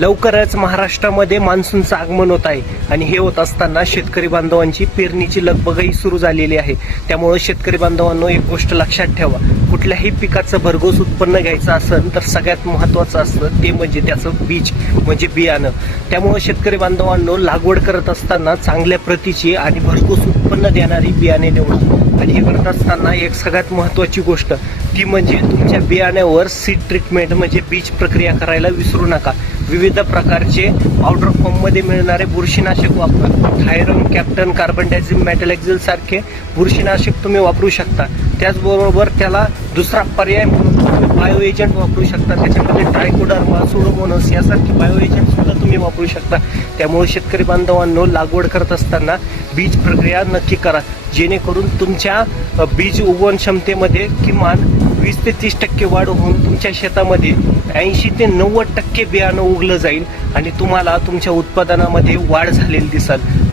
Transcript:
लवकरच महाराष्ट्रामध्ये मान्सूनचं आगमन होत आहे आणि हे होत असताना शेतकरी बांधवांची पेरणीची लगबगही सुरू झालेली आहे। त्यामुळे शेतकरी बांधवांनो एक गोष्ट लक्षात ठेवा, कुठल्याही पिकाचं भरघोस उत्पन्न घ्यायचं असेल तर सगळ्यात महत्त्वाचं असतं ते म्हणजे त्याचं बीज म्हणजे बियाणं। त्यामुळे शेतकरी बांधवांनो लागवड करत असताना चांगल्या प्रतीची आणि भरघोस उत्पन्न देणारी बियाणे निवडा। आणि हे करत असताना एक सगळ्यात महत्त्वाची गोष्ट ती म्हणजे तुमच्या बियाण्यावर सीड ट्रीटमेंट म्हणजे बीज प्रक्रिया करायला विसरू नका। विविध प्रकारचे पावडर फॉर्ममध्ये मिळणारे बुरशीनाशक वापरा। थायरम, कॅप्टन, कार्बन डायझिम, मेटॅलेक्झिल सारखे बुरशीनाशक तुम्ही वापरू शकता। त्याचबरोबर त्याला दुसरा पर्याय म्हणून तुम्ही बायो एजंट वापरू शकता। त्याच्यामध्ये ट्रायकोडर्मा, सुडोमोनास यासारखे बायो एजंट सुद्धा तुम्ही वापरू शकता। त्यामुळे शेतकरी बांधवांनो लागवड करत असताना बीज प्रक्रिया नक्की करा, जेणेकरून तुमच्या बीज उगवण क्षमतेमध्ये किमान 20 ते 30% वाढ होऊन तुमच्या शेतामध्ये 80 ते 90% बियाणं उगलं जाईल आणि तुम्हाला तुमच्या उत्पादनामध्ये वाढ झालेली दिसेल।